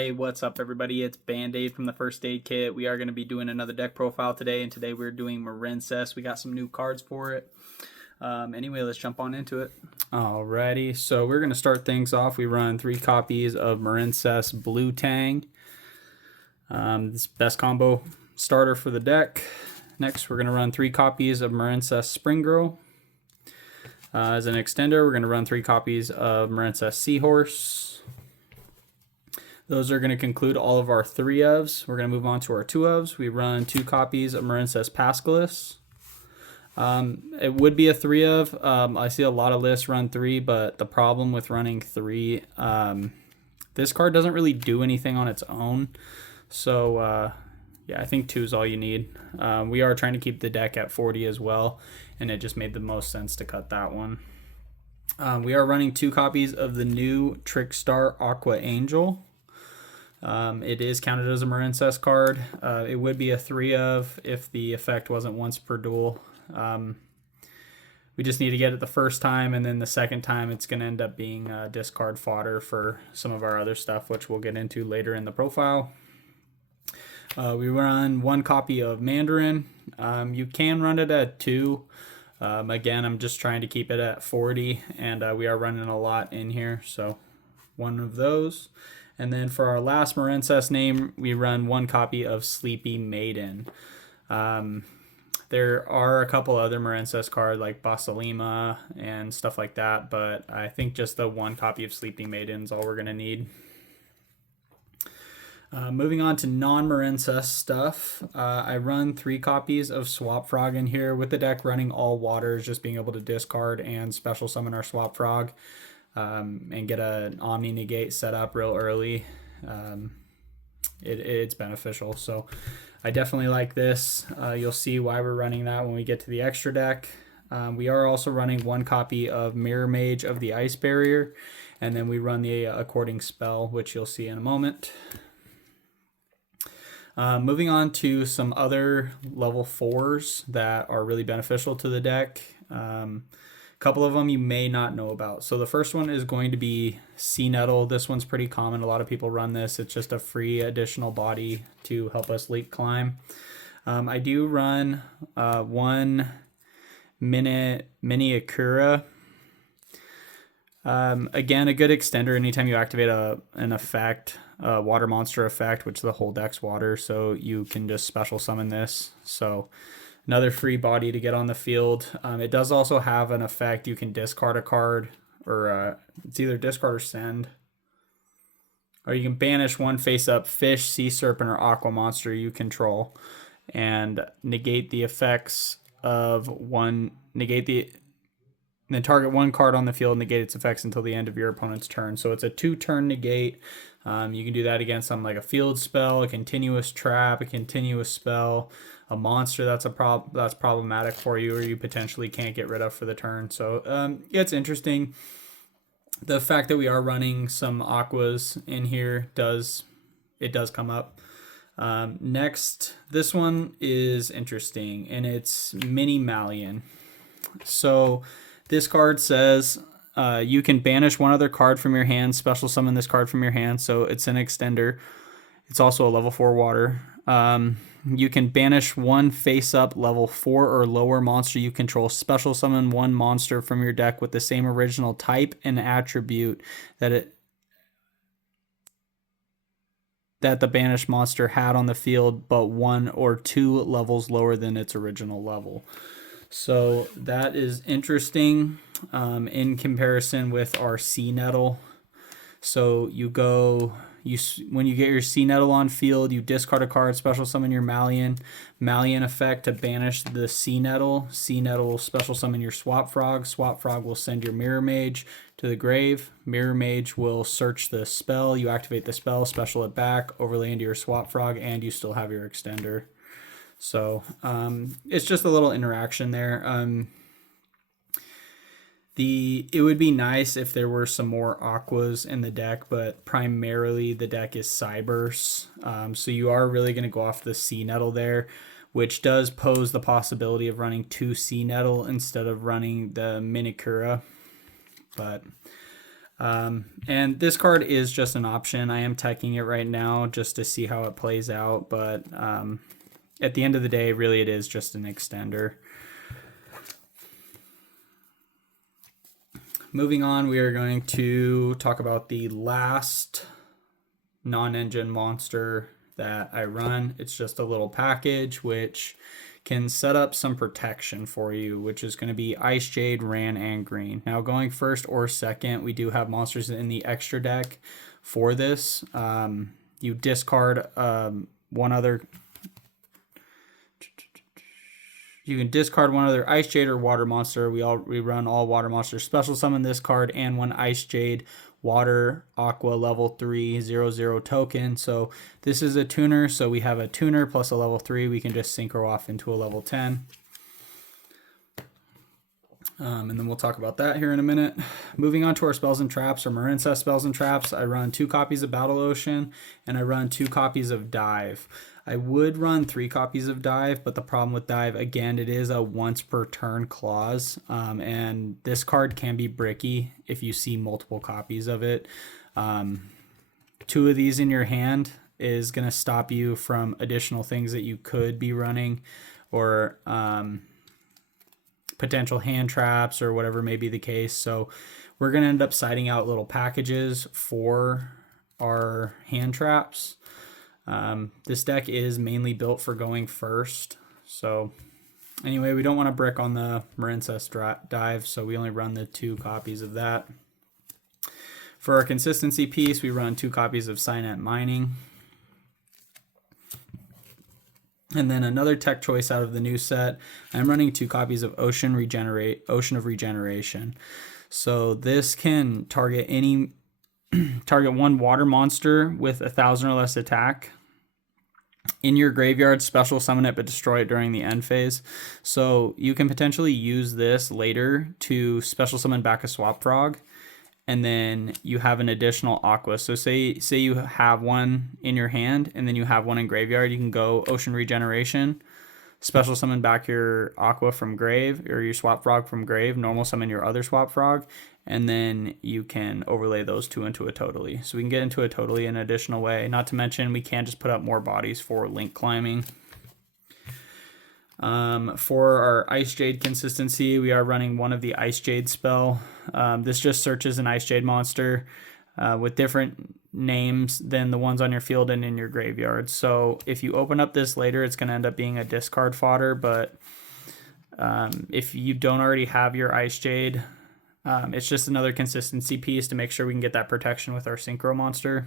Hey, what's up everybody? It's Band-Aid from the First Aid Kit. We are going to be doing another deck profile today, and today we're doing Marincess. We got some new cards for it. Anyway, let's jump on into it. Alrighty, so we're going to start things off. We run 3 copies of Marincess Blue Tang. This best combo starter for the deck. Next, we're going to run 3 copies of Marincess Spring Girl. As an extender, we're going to run 3 copies of Marincess Seahorse. Those are going to conclude all of our 3 ofs. We're going to move on to our 2 ofs. We run 2 copies of Marincess Pascalis. It would be a 3 of. I see a lot of lists run 3, but the problem with running 3, this card doesn't really do anything on its own. So, yeah, I think 2 is all you need. We are trying to keep the deck at 40 as well, and it just made the most sense to cut that one. We are running 2 copies of the new Trickstar Aqua Angel. It is counted as a Marincess card. It would be a 3 of if the effect wasn't once per duel. We just need to get it the first time, and then the second time it's going to end up being discard fodder for some of our other stuff, which we'll get into later in the profile. We run 1 copy of Mandarin. You can run it at 2. Again, I'm just trying to keep it at 40, and we are running a lot in here, so 1 of those. And then for our last Marincess name, we run 1 copy of Sleepy Maiden. There are a couple other Marincess cards like Basalima and stuff like that, but I think just the 1 copy of Sleepy Maiden is all we're going to need. Moving on to non-Marincess stuff, I run 3 copies of Swap Frog in here with the deck running all waters, just being able to discard and special summon our Swap Frog. And get an Omni Negate set up real early. It's beneficial, so I definitely like this. You'll see why we're running that when we get to the extra deck. We are also running 1 copy of Mirror Mage of the Ice Barrier, and then we run the According Spell, which you'll see in a moment. Moving on to some other level 4s that are really beneficial to the deck. Couple of them you may not know about. So the first one is going to be Sea Nettle. This one's pretty common. A lot of people run this. It's just a free additional body to help us leap climb. I do run 1 Mini Akura. Again, a good extender anytime you activate an effect, a water monster effect, which the whole deck's water, so you can just special summon this. So another free body to get on the field. It does also have an effect. You can discard a card, or it's either discard or send. Or you can banish 1 face-up fish, sea serpent, or aqua monster you control, and negate the effects of then target 1 card on the field, negate its effects until the end of your opponent's turn. So it's a 2-turn negate. You can do that against something like a field spell, a continuous trap, a continuous spell, a monster that's problematic for you, or you potentially can't get rid of for the turn. So it's interesting. The fact that we are running some aquas in here does come up. Next, this one is interesting, and it's Mini Malian. So this card says you can banish 1 other card from your hand, special summon this card from your hand, so it's an extender. It's also a level 4 water. You can banish 1 face-up level 4 or lower monster you control, special summon 1 monster from your deck with the same original type and attribute that the banished monster had on the field, but 1 or 2 levels lower than its original level. So that is interesting in comparison with our Sea Nettle. So when you get your Sea Nettle on field, you discard a card, special summon your Malian effect to banish the Sea Nettle. Sea Nettle will special summon your Swap Frog. Swap Frog will send your Mirror Mage to the grave. Mirror Mage will search the spell. You activate the spell, special it back, overlay into your Swap Frog, and you still have your extender. So it's just a little interaction there. It would be nice if there were some more aquas in the deck, but primarily the deck is Cybers. So you are really going to go off the Sea Nettle there, which does pose the possibility of running 2 Sea Nettle instead of running the Minikura. But And this card is just an option. I am teching it right now just to see how it plays out, but at the end of the day, really it is just an extender. Moving on, we are going to talk about the last non-engine monster that I run. It's just a little package which can set up some protection for you, which is going to be Icejade, Ran, and Green. Now, going first or second, we do have monsters in the extra deck for this. You discard one other. You can discard one other Icejade or water monster. We run all water monsters. Special summon this card and one Icejade water aqua level 3/0/0 token. So this is a tuner. So we have a tuner plus a level 3. We can just synchro off into a level 10. And then we'll talk about that here in a minute. Moving on to our spells and traps, or Marincess spells and traps, I run 2 copies of Battle Ocean and I run 2 copies of Dive. I would run 3 copies of Dive, but the problem with Dive, again, it is a once per turn clause, and this card can be bricky if you see multiple copies of it. 2 of these in your hand is going to stop you from additional things that you could be running, or potential hand traps or whatever may be the case. So we're going to end up siding out little packages for our hand traps. This deck is mainly built for going first. So anyway, we don't want to brick on the Marincess Dive, so we only run the 2 copies of that. For our consistency piece, we run 2 copies of Signet Mining. And then another tech choice out of the new set, I'm running 2 copies of Ocean of Regeneration. So this can target one water monster with 1,000 or less attack in your graveyard, special summon it but destroy it during the end phase. So you can potentially use this later to special summon back a Swap Frog, and then you have an additional aqua. So say you have one in your hand and then you have one in graveyard, you can go Ocean Regeneration, special summon back your aqua from grave, or your Swap Frog from grave, normal summon your other Swap Frog, and then you can overlay those 2 into a totally. So we can get into a totally in an additional way. Not to mention we can just put up more bodies for link climbing. For our Icejade consistency, we are running one of the Icejade spell. This just searches an Icejade monster with different names than the ones on your field and in your graveyard. So if you open up this later, it's going to end up being a discard fodder, but if you don't already have your Icejade, it's just another consistency piece to make sure we can get that protection with our Synchro monster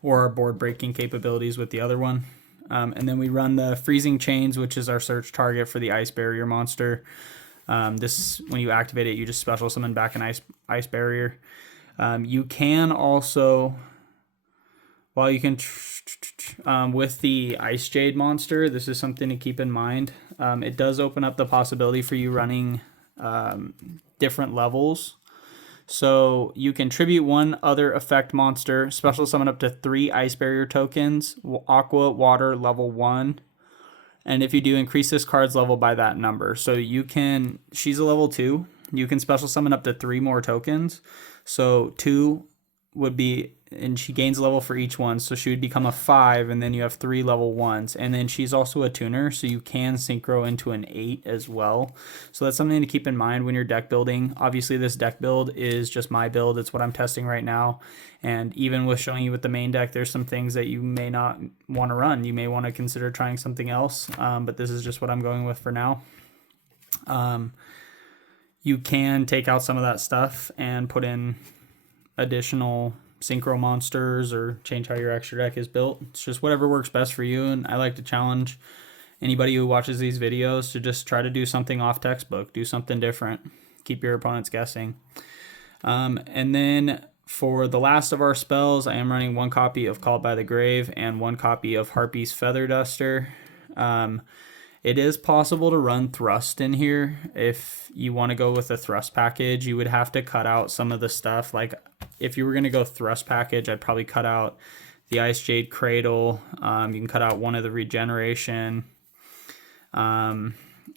or our board breaking capabilities with the other one. And then we run the Freezing Chains, which is our search target for the Ice Barrier monster. This, when you activate it, you just special summon back an Ice Barrier. You can also, while you can, with the Icejade monster, this is something to keep in mind. It does open up the possibility for you running different levels. So you can tribute one other effect monster, special summon up to 3 Ice Barrier tokens, Aqua, Water, level 1. And if you do, increase this card's level by that number. So you can, she's a level 2. You can special summon up to 3 more tokens. So 2 would be, and she gains a level for each one. So she would become a 5, and then you have 3 level 1s. And then she's also a tuner, so you can synchro into an 8 as well. So that's something to keep in mind when you're deck building. Obviously, this deck build is just my build. It's what I'm testing right now. And even with showing you with the main deck, there's some things that you may not want to run. You may want to consider trying something else, but this is just what I'm going with for now. You can take out some of that stuff and put in additional synchro monsters or change how your extra deck is built. It's just whatever works best for you, and I like to challenge anybody who watches these videos to just try to do something off textbook, do something different, keep your opponents guessing. And then for the last of our spells, I am running 1 copy of Called by the Grave and 1 copy of Harpy's Feather Duster. It is possible to run Thrust in here. If you want to go with a Thrust package, you would have to cut out some of the stuff. Like if you were going to go Thrust package, I'd probably cut out the Icejade Cradle. You can cut out one of the Regeneration.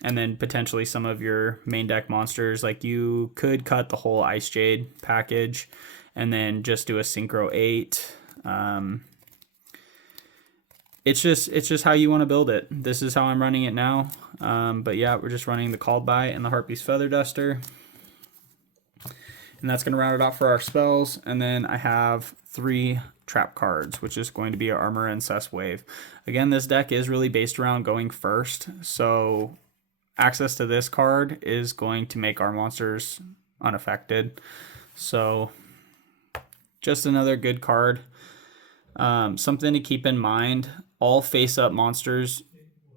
and then potentially some of your main deck monsters. Like you could cut the whole Icejade package and then just do a Synchro 8. It's just how you want to build it. This is how I'm running it now. But yeah, we're just running the Called By and the Harpy's Feather Duster. And that's going to round it out for our spells. And then I have 3 trap cards, which is going to be our Marincess Wave. Again, this deck is really based around going first. So access to this card is going to make our monsters unaffected. So just another good card. Something to keep in mind, all face-up monsters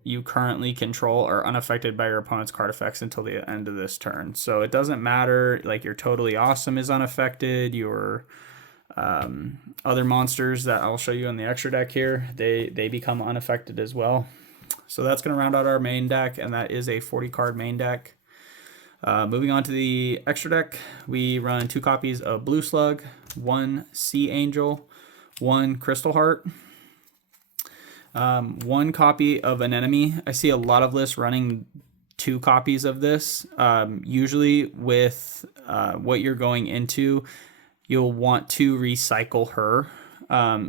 you currently control are unaffected by your opponent's card effects until the end of this turn. So it doesn't matter, like your Totally Awesome is unaffected, your other monsters that I'll show you in the extra deck here, they become unaffected as well. So that's going to round out our main deck, and that is a 40-card main deck. Moving on to the extra deck, we run 2 copies of Blue Slug, 1 Sea Angel, 1 Crystal Heart, 1 copy of an enemy. I see a lot of lists running 2 copies of this. Usually with what you're going into, you'll want to recycle her.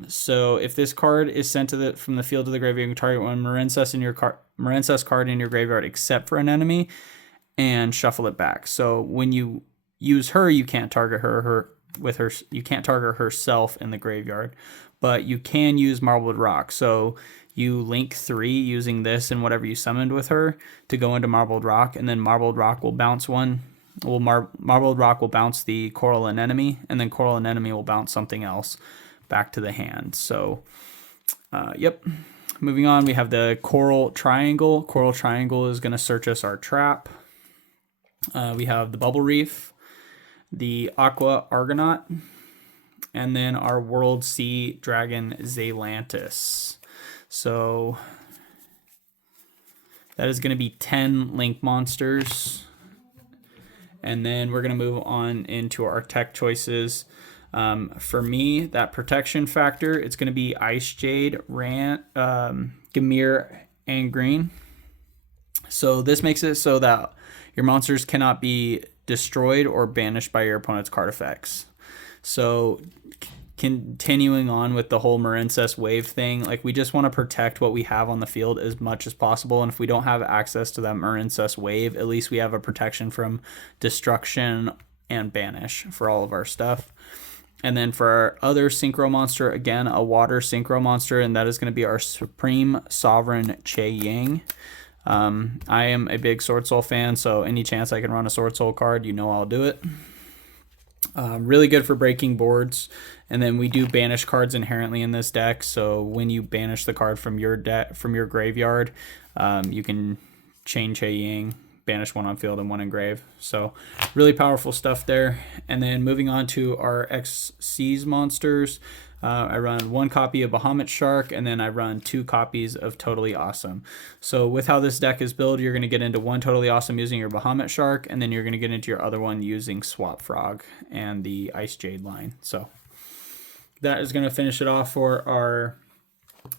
So if this card is sent to from the field to the graveyard, you can target one Marincess card in your graveyard except for an enemy and shuffle it back. So when you use her, you can't target you can't target herself in the graveyard, but you can use Marbled Rock. So you link 3 using this and whatever you summoned with her to go into Marbled Rock, and then Marbled Rock will bounce one. Well, Marbled Rock will bounce the Coral Anemone, and then Coral Anemone will bounce something else back to the hand. So, yep. Moving on, we have the Coral Triangle. Coral Triangle is going to search us our trap. We have the Bubble Reef, the Aqua Argonaut, and then our World Sea Dragon Zelantis. So that is going to be 10 link monsters. And then we're going to move on into our tech choices. For me, that protection factor, it's going to be Icejade, Gamir, and Green. So this makes it so that your monsters cannot be destroyed or banished by your opponent's card effects. So continuing on with the whole Marincess Wave thing, like we just want to protect what we have on the field as much as possible. And if we don't have access to that Marincess Wave, at least we have a protection from destruction and banish for all of our stuff. And then for our other synchro monster, again, a water synchro monster, and that is going to be our Supreme Sovereign Che Yang. I am a big Sword Soul fan, so any chance I can run a Sword Soul card, I'll do it. Really good for breaking boards. And then we do banish cards inherently in this deck. So when you banish the card from your graveyard, you can chain Che Yang, banish one on field and one in grave. So really powerful stuff there. And then moving on to our XC's monsters, I run 1 copy of Bahamut Shark, and then I run 2 copies of Totally Awesome. So with how this deck is built, you're going to get into 1 Totally Awesome using your Bahamut Shark, and then you're going to get into your other one using Swap Frog and the Icejade line. So that is going to finish it off for our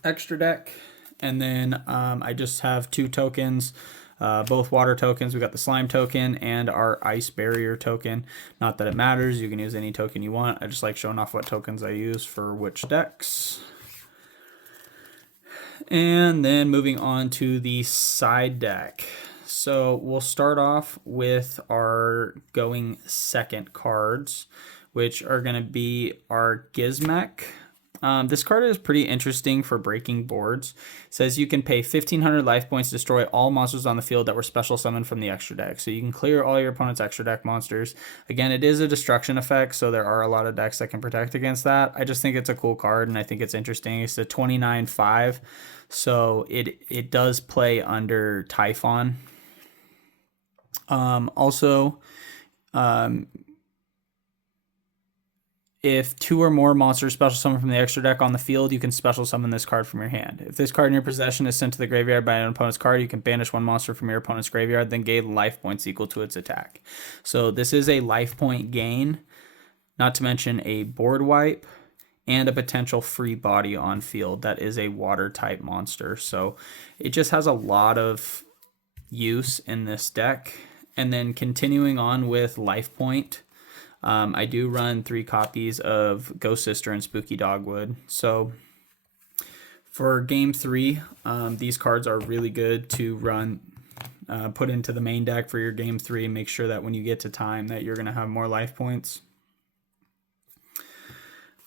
extra deck. And then I just have 2 tokens. Both water tokens. We got the slime token and our ice barrier token. Not that it matters, you can use any token you want. I just like showing off what tokens I use for which decks. And then moving on to the side deck. So we'll start off with our going second cards, which are going to be our Gizmek. This card is pretty interesting for breaking boards. It says you can pay 1,500 life points to destroy all monsters on the field that were special summoned from the extra deck. So you can clear all your opponent's extra deck monsters. Again, it is a destruction effect, so there are a lot of decks that can protect against that. I just think it's a cool card, and I think it's interesting. It's a 29/5, so it does play under Typhon. If 2 or more monsters special summon from the extra deck on the field, you can special summon this card from your hand. If this card in your possession is sent to the graveyard by an opponent's card, you can banish 1 monster from your opponent's graveyard, then gain life points equal to its attack. So this is a life point gain, not to mention a board wipe, and a potential free body on field that is a water type monster. So it just has a lot of use in this deck. And then continuing on with Life Point, I do run 3 copies of Ghost Sister and Spooky Dogwood. So for game 3, these cards are really good to run, put into the main deck for your game 3. Make sure that when you get to time that you're going to have more life points.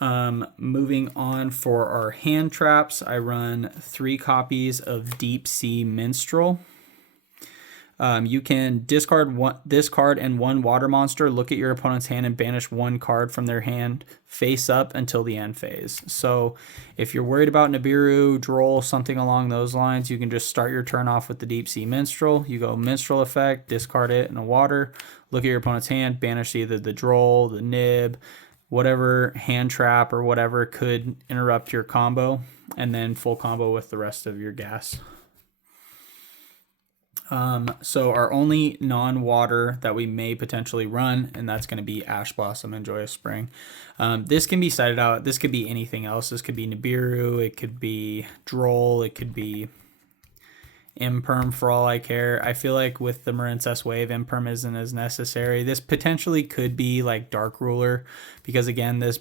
Moving on for our hand traps, I run 3 copies of Deep Sea Minstrel. You can discard this card and 1 water monster, look at your opponent's hand, and banish 1 card from their hand face up until the end phase. So if you're worried about Nibiru, Droll, something along those lines, you can just start your turn off with the Deep Sea Minstrel. You go Minstrel effect, discard it in a water, look at your opponent's hand, banish either the Droll, the Nib, whatever hand trap or whatever could interrupt your combo, and then full combo with the rest of your gas. So our only non-water that we may potentially run, and that's going to be Ash Blossom and Joyous Spring. This can be sided out. This could be anything else. This could be Nibiru. It could be Droll. It could be Imperm for all I care. I feel like with the Marincess wave, Imperm isn't as necessary. This potentially could be like Dark Ruler, because again, this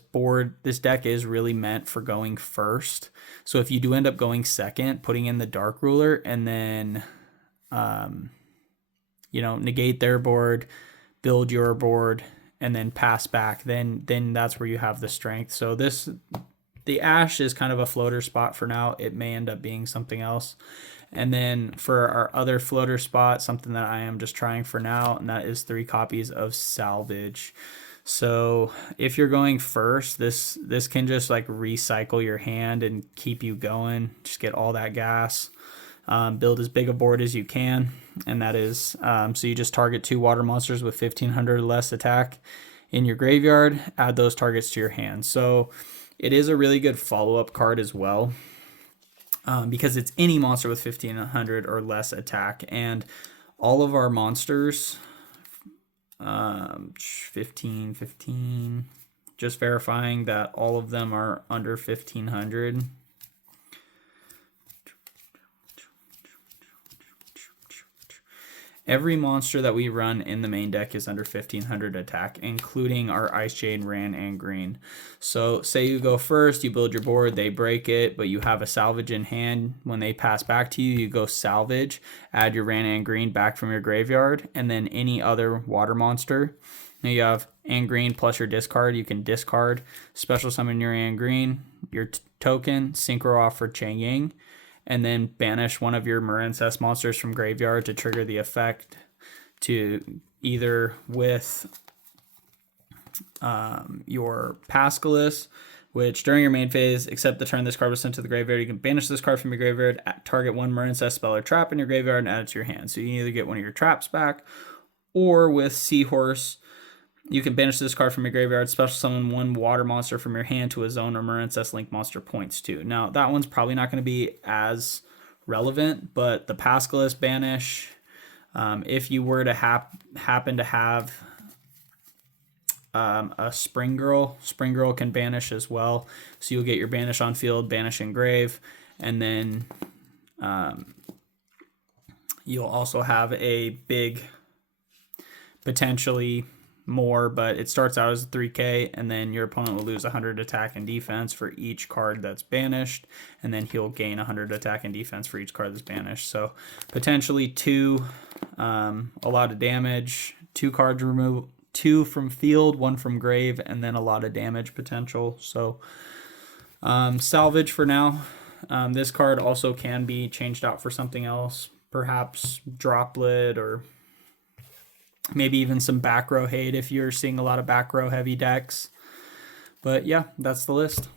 deck is really meant for going first. So if you do end up going second, putting in the Dark Ruler and then negate their board, build your board, and then pass back, then that's where you have the strength. So the Ash is kind of a floater spot for now. It may end up being something else. And then for our other floater spot, something that I am just trying for now, and that is 3 copies of Salvage. So if you're going first, this can just like recycle your hand and keep you going. Just get all that gas. Build as big a board as you can, and that is so you just target 2 water monsters with 1500 or less attack in your graveyard, add those targets to your hand. So it is a really good follow-up card as well, because it's any monster with 1500 or less attack, and all of our monsters 15, just verifying that all of them are under 1500. Every monster that we run in the main deck is under 1500 attack, including our Icejade, Ran, and Green. So say you go first, you build your board, they break it, but you have a Salvage in hand. When they pass back to you, you go Salvage, add your Ran and Green back from your graveyard, and then any other water monster. Now you have and Green plus your discard. You can discard, special summon your and Green, your token, synchro off for Chang Ying, and then banish one of your Marincess monsters from graveyard to trigger the effect to either with your Pascalis, which during your main phase, except the turn this card was sent to the graveyard, you can banish this card from your graveyard, target 1 Marincess spell or trap in your graveyard, and add it to your hand. So you can either get one of your traps back, or with Seahorse, you can banish this card from your graveyard, special summon 1 water monster from your hand to a zone or Marincess Link monster points to. Now, that one's probably not going to be as relevant, but the Pascalis banish, if you were to happen to have a Spring Girl can banish as well. So you'll get your banish on field, banish engrave, and then you'll also have a big, potentially more, but it starts out as 3k, and then your opponent will lose 100 attack and defense for each card that's banished, and then he'll gain 100 attack and defense for each card that's banished. So potentially 2, a lot of damage, 2 cards removed, 2 from field, 1 from grave, and then a lot of damage potential. So Salvage for now. This card also can be changed out for something else, perhaps Droplet, or maybe even some back row hate if you're seeing a lot of back row heavy decks. But yeah, that's the list.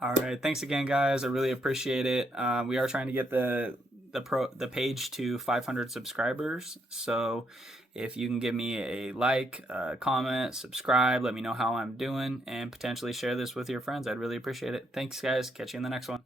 All right, thanks again, guys. I really appreciate it. We are trying to get the page to 500 subscribers. So if you can give me a like, comment, subscribe, let me know how I'm doing, and potentially share this with your friends, I'd really appreciate it. Thanks, guys. Catch you in the next one.